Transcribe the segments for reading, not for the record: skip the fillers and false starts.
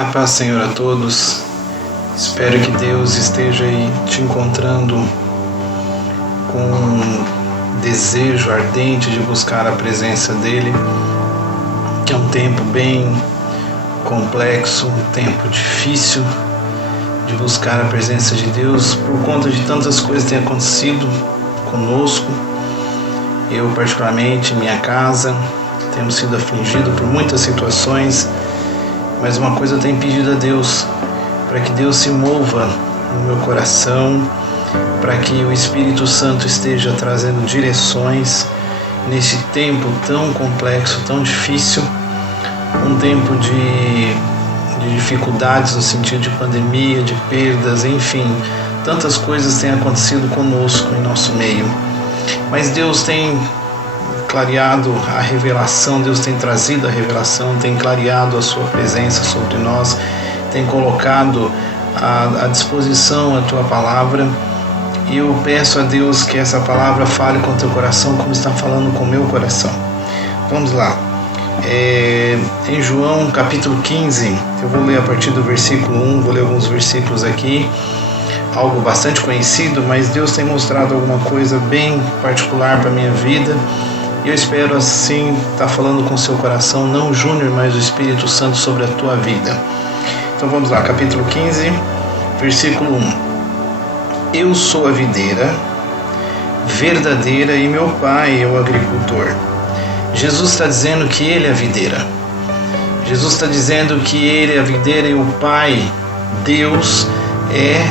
A paz, Senhor, a todos. Espero que Deus esteja aí te encontrando com um desejo ardente de buscar a presença dEle, que é um tempo bem complexo, um tempo difícil de buscar a presença de Deus por conta de tantas coisas que têm acontecido conosco. Eu, particularmente, em minha casa, temos sido afligidos por muitas situações, mas uma coisa eu tenho pedido a Deus, para que Deus se mova no meu coração, para que o Espírito Santo esteja trazendo direções nesse tempo tão complexo, tão difícil, um tempo de dificuldades no sentido de pandemia, de perdas, enfim, tantas coisas têm acontecido conosco em nosso meio. Mas Deus tem clareado a revelação, Deus tem trazido a revelação, tem clareado a sua presença sobre nós, tem colocado à disposição a tua palavra, e eu peço a Deus que essa palavra fale com o teu coração como está falando com o meu coração. Vamos lá. Em João capítulo 15, eu vou ler a partir do versículo 1, vou ler alguns versículos aqui, algo bastante conhecido, mas Deus tem mostrado alguma coisa bem particular para a minha vida, e eu espero assim estar falando com o seu coração, não o Júnior, mas o Espírito Santo sobre a tua vida. Então vamos lá, capítulo 15, versículo 1. Eu sou a videira verdadeira e meu pai é o agricultor. Jesus está dizendo que Ele é a videira. Jesus está dizendo que Ele é a videira e o Pai, Deus, é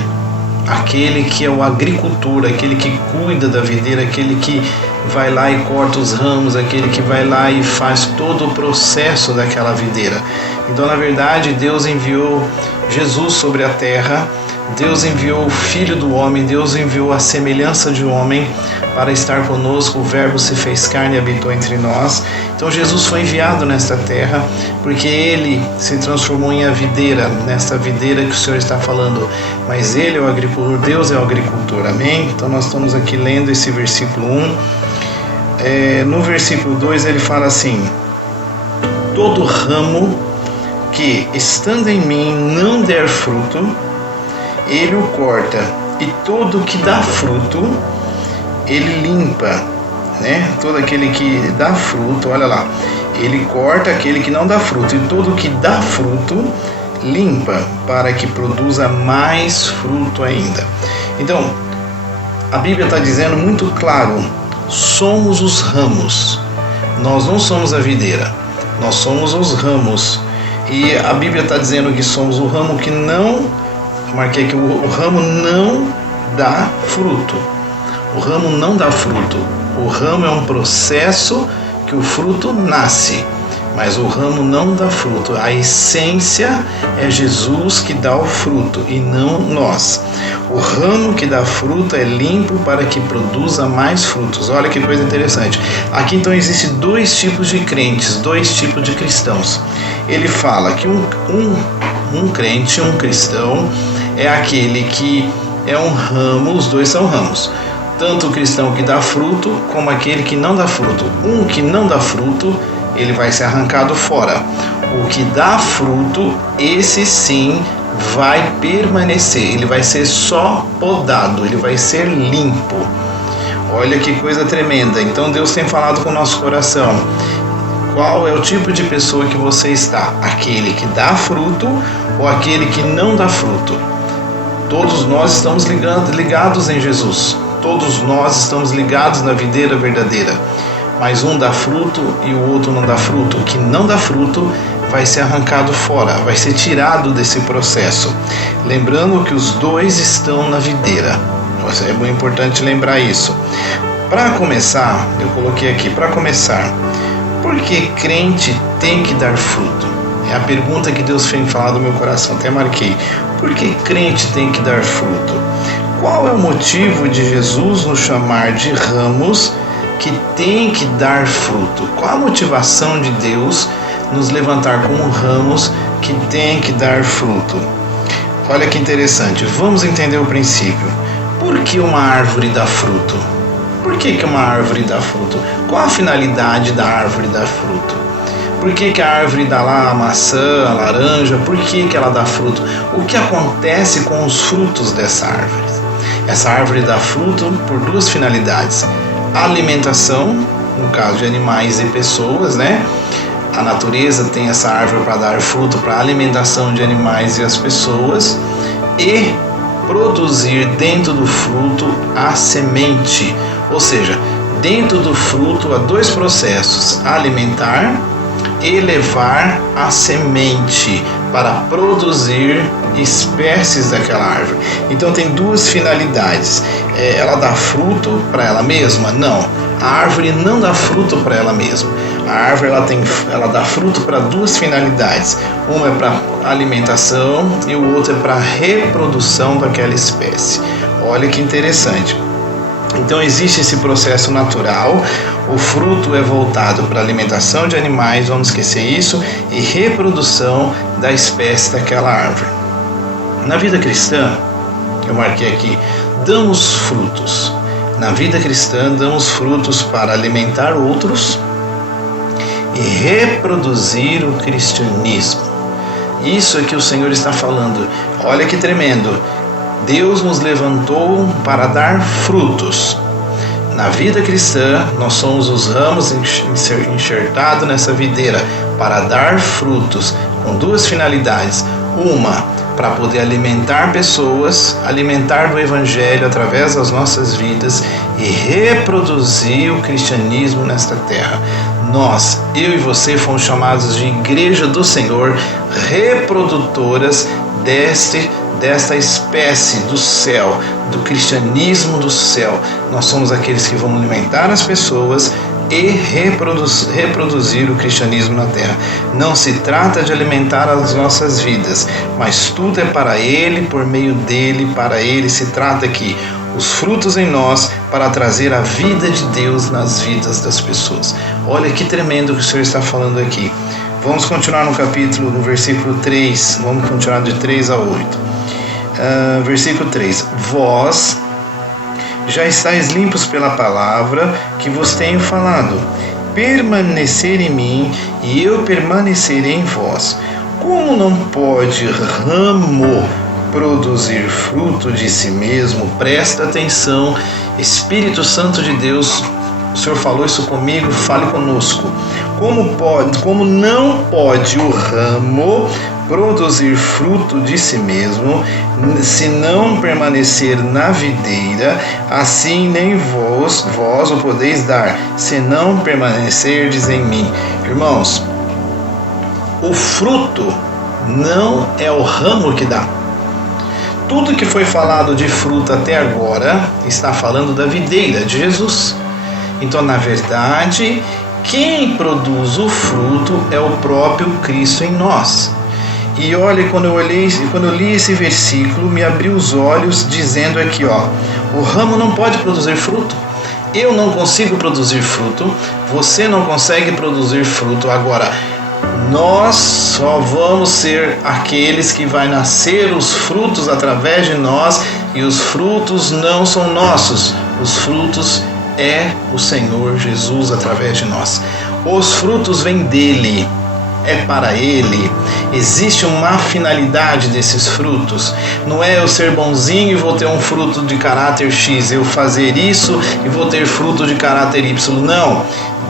aquele que é o agricultor, aquele que cuida da videira, aquele que vai lá e corta os ramos, aquele que vai lá e faz todo o processo daquela videira. Então, na verdade, Deus enviou Jesus sobre a terra, Deus enviou o Filho do Homem, Deus enviou a semelhança de homem para estar conosco, o Verbo se fez carne e habitou entre nós. Então Jesus foi enviado nesta terra, porque Ele se transformou em a videira, nesta videira que o Senhor está falando, mas Ele é o agricultor, Deus é o agricultor, amém? Então nós estamos aqui lendo esse versículo 1, no versículo 2 ele fala assim: todo ramo que estando em mim não der fruto, Ele o corta, e todo que dá fruto, Ele limpa, né? Todo aquele que dá fruto, olha lá, Ele corta aquele que não dá fruto, e todo que dá fruto, limpa, para que produza mais fruto ainda. Então, a Bíblia está dizendo muito claro, somos os ramos, nós não somos a videira, nós somos os ramos, e a Bíblia está dizendo que somos o ramo que não... Marquei que o ramo não dá fruto. O ramo não dá fruto. O ramo é um processo que o fruto nasce, mas o ramo não dá fruto. A essência é Jesus que dá o fruto e não nós. O ramo que dá fruto é limpo para que produza mais frutos. Olha que coisa interessante. Aqui então existem dois tipos de crentes, dois tipos de cristãos. Ele fala que um crente, um cristão, é aquele que é um ramo, os dois são ramos. Tanto o cristão que dá fruto, como aquele que não dá fruto. Um que não dá fruto, ele vai ser arrancado fora. O que dá fruto, esse sim vai permanecer. Ele vai ser só podado, ele vai ser limpo. Olha que coisa tremenda. Então Deus tem falado com o nosso coração. Qual é o tipo de pessoa que você está? Aquele que dá fruto ou aquele que não dá fruto? Todos nós estamos ligados em Jesus. Todos nós estamos ligados na videira verdadeira. Mas um dá fruto e o outro não dá fruto. O que não dá fruto vai ser arrancado fora, vai ser tirado desse processo. Lembrando que os dois estão na videira. É muito importante lembrar isso. Para começar, eu coloquei aqui, para começar, por que crente tem que dar fruto? É a pergunta que Deus fez falar do meu coração, até marquei. Por que crente tem que dar fruto? Qual é o motivo de Jesus nos chamar de ramos que tem que dar fruto? Qual a motivação de Deus nos levantar como ramos que tem que dar fruto? Olha que interessante, vamos entender o princípio. Por que uma árvore dá fruto? Por que uma árvore dá fruto? Qual a finalidade da árvore dar fruto? Por que a árvore dá lá a maçã, a laranja? Por que ela dá fruto? O que acontece com os frutos dessa árvore? Essa árvore dá fruto por duas finalidades. Alimentação, no caso de animais e pessoas, né? A natureza tem essa árvore para dar fruto para a alimentação de animais e as pessoas, e produzir dentro do fruto a semente. Ou seja, dentro do fruto há dois processos: alimentar e levar a semente para produzir espécies daquela árvore. Então tem duas finalidades. Ela dá fruto para ela mesma? Não. A árvore não dá fruto para ela mesma. A árvore ela dá fruto para duas finalidades. Uma é para alimentação e o outro é para reprodução daquela espécie. Olha que interessante. Então existe esse processo natural. O fruto é voltado para alimentação de animais, vamos esquecer isso, e reprodução da espécie daquela árvore. Na vida cristã, eu marquei aqui, damos frutos. Na vida cristã, damos frutos para alimentar outros e reproduzir o cristianismo. Isso é que o Senhor está falando. Olha que tremendo. Deus nos levantou para dar frutos. Na vida cristã, nós somos os ramos enxertados nessa videira para dar frutos, com duas finalidades. Uma, para poder alimentar pessoas, alimentar do Evangelho através das nossas vidas e reproduzir o cristianismo nesta terra. Nós, eu e você, fomos chamados de Igreja do Senhor, reprodutoras desta espécie do céu, do cristianismo do céu. Nós somos aqueles que vão alimentar as pessoas e reproduzir o cristianismo na terra. Não se trata de alimentar as nossas vidas, mas tudo é para Ele, por meio dEle, para Ele se trata aqui. Os frutos em nós para trazer a vida de Deus nas vidas das pessoas. Olha que tremendo que o Senhor está falando aqui. Vamos continuar no versículo 3, vamos continuar de 3 a 8. Versículo 3. Vós já estáis limpos pela palavra que vos tenho falado. Permanecer em mim e eu permanecerei em vós. Como não pode ramo produzir fruto de si mesmo? Presta atenção, Espírito Santo de Deus, o Senhor falou isso comigo, fale conosco. Como não pode o ramo produzir fruto de si mesmo, se não permanecer na videira, assim nem vós o podeis dar, se não permanecerdes em mim. Irmãos, o fruto não é o ramo que dá. Tudo que foi falado de fruto até agora está falando da videira de Jesus. Então, na verdade, quem produz o fruto é o próprio Cristo em nós. E olha, quando eu li esse versículo, me abriu os olhos dizendo aqui, o ramo não pode produzir fruto. Eu não consigo produzir fruto, você não consegue produzir fruto. Agora, nós só vamos ser aqueles que vai nascer os frutos através de nós, e os frutos não são nossos. Os frutos é o Senhor Jesus através de nós. Os frutos vêm dele, é para ele. Existe uma finalidade desses frutos. Não é eu ser bonzinho e vou ter um fruto de caráter X, eu fazer isso e vou ter fruto de caráter Y. Não.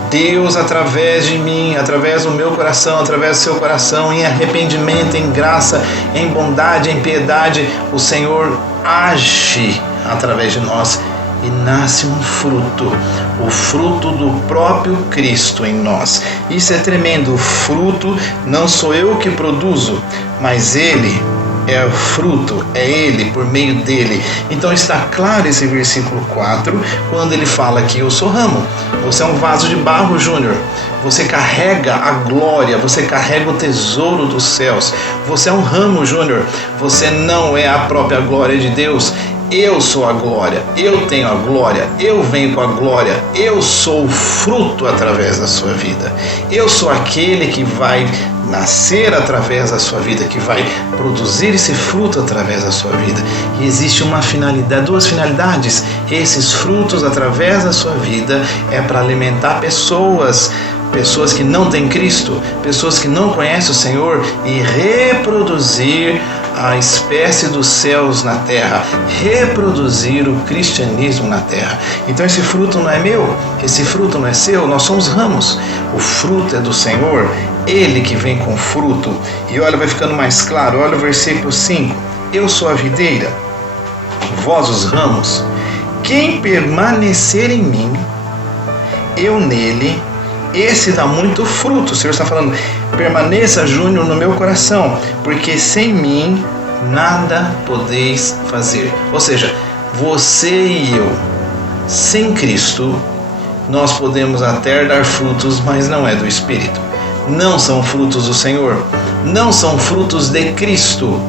Deus, através de mim, através do meu coração, através do seu coração, em arrependimento, em graça, em bondade, em piedade, o Senhor age através de nós e nasce um fruto, o fruto do próprio Cristo em nós. Isso é tremendo. O fruto não sou eu que produzo, mas Ele é o fruto, é Ele, por meio dele. Então está claro esse versículo 4, quando ele fala que eu sou ramo, você é um vaso de barro, Júnior, você carrega a glória, você carrega o tesouro dos céus, você é um ramo, Júnior, você não é a própria glória de Deus. Eu sou a glória, eu tenho a glória, eu venho com a glória, eu sou o fruto através da sua vida. Eu sou aquele que vai nascer através da sua vida, que vai produzir esse fruto através da sua vida. E existe uma finalidade, duas finalidades. Esses frutos através da sua vida é para alimentar pessoas, pessoas que não têm Cristo, pessoas que não conhecem o Senhor, e reproduzir a espécie dos céus na terra, reproduzir o cristianismo na terra. Então esse fruto não é meu, esse fruto não é seu, nós somos ramos. O fruto é do Senhor, Ele que vem com fruto. E olha, vai ficando mais claro, olha o versículo 5. Eu sou a videira, vós os ramos. Quem permanecer em mim, eu nele, esse dá muito fruto. O Senhor está falando, permaneça, Júnior, no meu coração, porque sem mim nada podeis fazer. Ou seja, você e eu, sem Cristo, nós podemos até dar frutos, mas não é do Espírito. Não são frutos do Senhor, não são frutos de Cristo,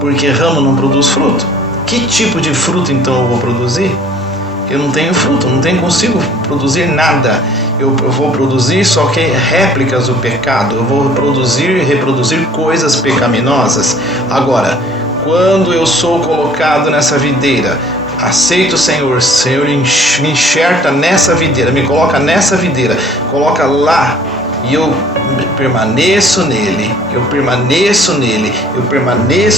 porque ramo não produz fruto. Que tipo de fruto então eu vou produzir? Eu não tenho fruto, não consigo produzir nada. Eu vou produzir só que réplicas do pecado. Eu vou reproduzir coisas pecaminosas. Agora, quando eu sou colocado nessa videira, aceito o Senhor me enxerta nessa videira, me coloca nessa videira, coloca lá, e eu permaneço nele,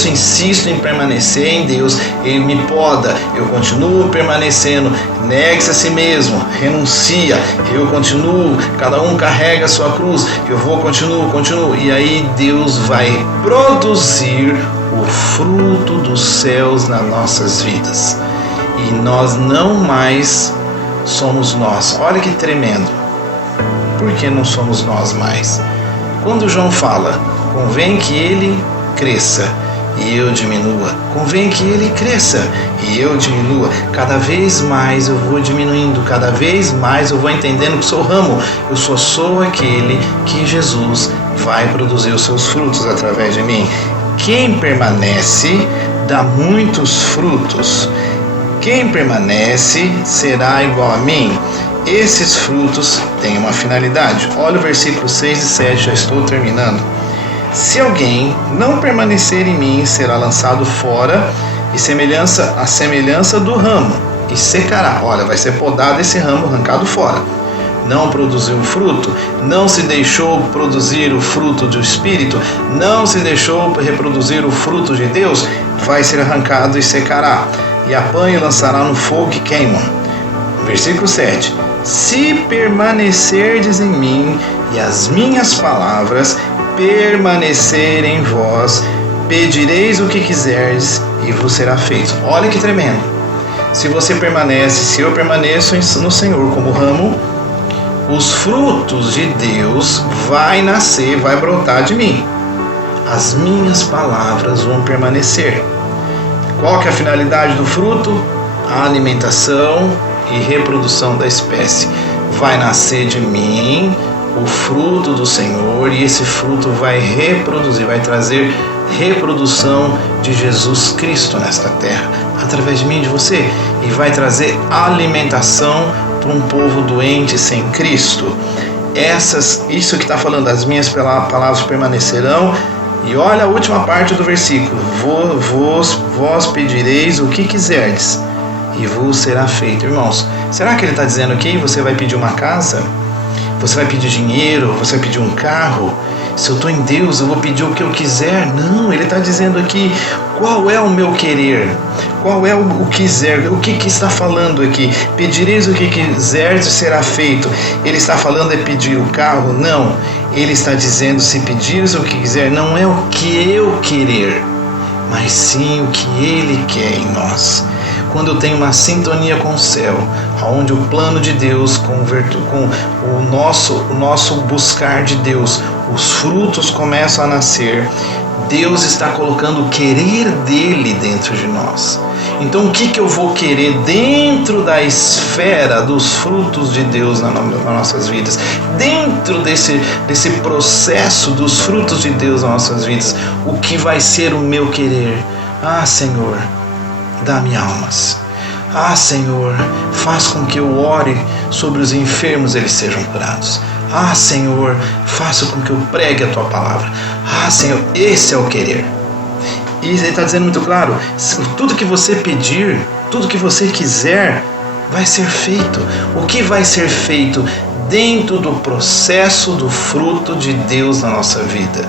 insisto em permanecer em Deus. Ele me poda, eu continuo permanecendo, negue-se a si mesmo, renuncia, eu continuo, cada um carrega a sua cruz, eu continuo, e aí Deus vai produzir o fruto dos céus nas nossas vidas, e nós não mais somos nós. Olha que tremendo. Por que não somos nós mais? Quando João fala, convém que ele cresça e eu diminua. Convém que ele cresça e eu diminua. Cada vez mais eu vou diminuindo, cada vez mais eu vou entendendo que sou ramo. Eu só sou aquele que Jesus vai produzir os seus frutos através de mim. Quem permanece dá muitos frutos. Quem permanece será igual a mim. Esses frutos têm uma finalidade. Olha o versículo 6 e 7, já estou terminando. Se alguém não permanecer em mim, será lançado fora, e a semelhança do ramo, e secará. Olha, vai ser podado esse ramo, arrancado fora. Não produziu fruto, não se deixou produzir o fruto do Espírito, não se deixou reproduzir o fruto de Deus, vai ser arrancado e secará. E apanha e lançará no fogo que queima. Versículo 7. Se permanecerdes em mim e as minhas palavras permanecerem em vós, pedireis o que quiserdes e vos será feito. Olha que tremendo. Se você permanece, se eu permaneço no Senhor como ramo, os frutos de Deus vai nascer, vai brotar de mim. As minhas palavras vão permanecer. Qual que é a finalidade do fruto? A alimentação e reprodução da espécie. Vai nascer de mim o fruto do Senhor, e esse fruto vai reproduzir, vai trazer reprodução de Jesus Cristo nesta terra, através de mim e de você, e vai trazer alimentação para um povo doente sem Cristo. Isso que está falando, as minhas palavras permanecerão. E olha a última parte do versículo: vós pedireis o que quiserdes e vos será feito. Irmãos, será que ele está dizendo aqui, você vai pedir uma casa? Você vai pedir dinheiro? Você vai pedir um carro? Se eu estou em Deus, eu vou pedir o que eu quiser? Não, ele está dizendo aqui, qual é o meu querer? Qual é o quiser? O que está falando aqui? Pedireis o que quiserdes e será feito. Ele está falando é pedir o carro? Não. Ele está dizendo, se pedires o que quiser, não é o que eu querer, mas sim o que Ele quer em nós. Quando eu tenho uma sintonia com o céu, onde o plano de Deus, com o nosso buscar de Deus, os frutos começam a nascer, Deus está colocando o querer dele dentro de nós. Então o que eu vou querer dentro da esfera dos frutos de Deus nas nossas vidas? Dentro desse processo dos frutos de Deus nas nossas vidas, o que vai ser o meu querer? Ah, Senhor, dá-me almas. Ah, Senhor, faz com que eu ore sobre os enfermos, eles sejam curados. Ah, Senhor, faça com que eu pregue a Tua palavra. Ah, Senhor, esse é o querer. E ele está dizendo muito claro, tudo que você pedir, tudo que você quiser, vai ser feito. O que vai ser feito dentro do processo do fruto de Deus na nossa vida.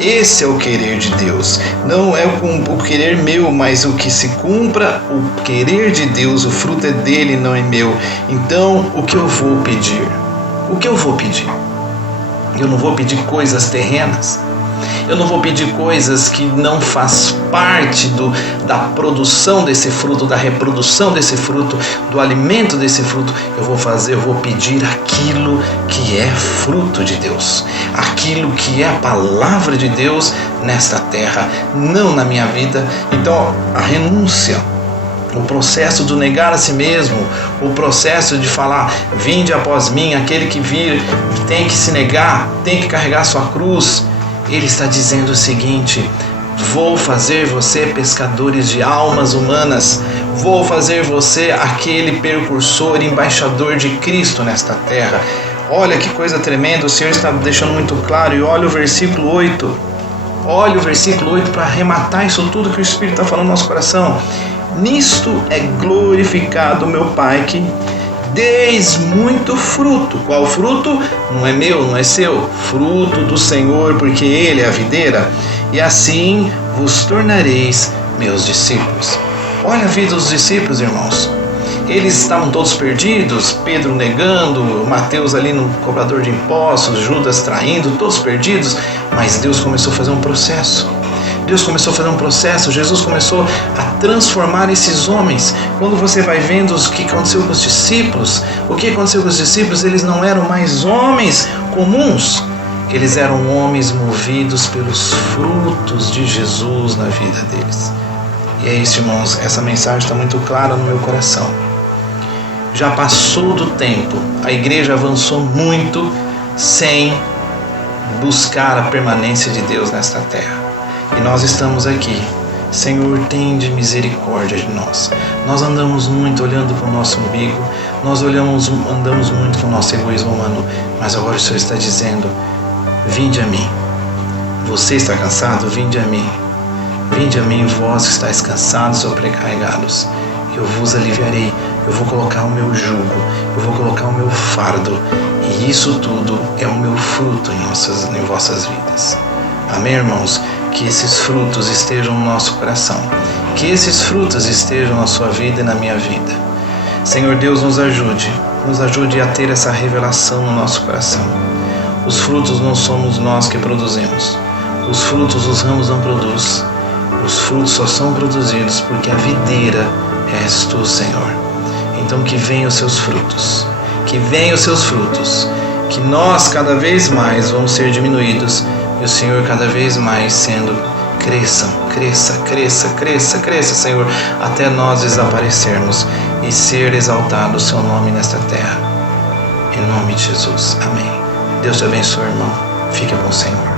Esse é o querer de Deus. Não é o querer meu, mas o que se cumpra o querer de Deus. O fruto é dele, não é meu. Então, o que eu vou pedir? O que eu vou pedir? Eu não vou pedir coisas terrenas. Eu não vou pedir coisas que não faz parte da produção desse fruto, da reprodução desse fruto, do alimento desse fruto. Eu vou pedir aquilo que é fruto de Deus, aquilo que é a palavra de Deus nesta terra, não na minha vida. Então, a renúncia, o processo de negar a si mesmo, o processo de falar, vinde após mim, aquele que vir tem que se negar, tem que carregar sua cruz. Ele está dizendo o seguinte: vou fazer você pescadores de almas humanas, vou fazer você aquele precursor, embaixador de Cristo nesta terra. Olha que coisa tremenda, o Senhor está deixando muito claro. E olha o versículo 8, para arrematar isso tudo que o Espírito está falando no nosso coração. Nisto é glorificado meu Pai, que deis muito fruto. Qual fruto? Não é meu, não é seu. Fruto do Senhor, porque Ele é a videira. E assim vos tornareis meus discípulos. Olha a vida dos discípulos, irmãos. Eles estavam todos perdidos, Pedro negando, Mateus ali no cobrador de impostos, Judas traindo, todos perdidos. Mas Deus começou a fazer um processo. Jesus começou a transformar esses homens. Quando você vai vendo o que aconteceu com os discípulos, eles não eram mais homens comuns. Eles eram homens movidos pelos frutos de Jesus na vida deles. E é isso, irmãos, essa mensagem está muito clara no meu coração. Já passou do tempo, a igreja avançou muito sem buscar a permanência de Deus nesta terra. E nós estamos aqui. Senhor, tende misericórdia de nós. Nós andamos muito olhando para o nosso umbigo, andamos muito com o nosso egoísmo humano, mas agora o Senhor está dizendo, vinde a mim. Você está cansado? Vinde a mim. Vinde a mim, vós que estáis cansados ou sobrecarregados. Eu vos aliviarei. Eu vou colocar o meu jugo, eu vou colocar o meu fardo. E isso tudo é o meu fruto em vossas vidas. Amém, irmãos? Que esses frutos estejam no nosso coração. Que esses frutos estejam na sua vida e na minha vida. Senhor Deus, nos ajude a ter essa revelação no nosso coração. Os frutos não somos nós que produzimos. Os frutos os ramos não produzem. Os frutos só são produzidos porque a videira és tu, Senhor. Então que venham os seus frutos. Que nós cada vez mais vamos ser diminuídos e o Senhor cada vez mais sendo cresça, Senhor, até nós desaparecermos e ser exaltado o seu nome nesta terra. Em nome de Jesus. Amém. Deus te abençoe, irmão. Fique com o Senhor.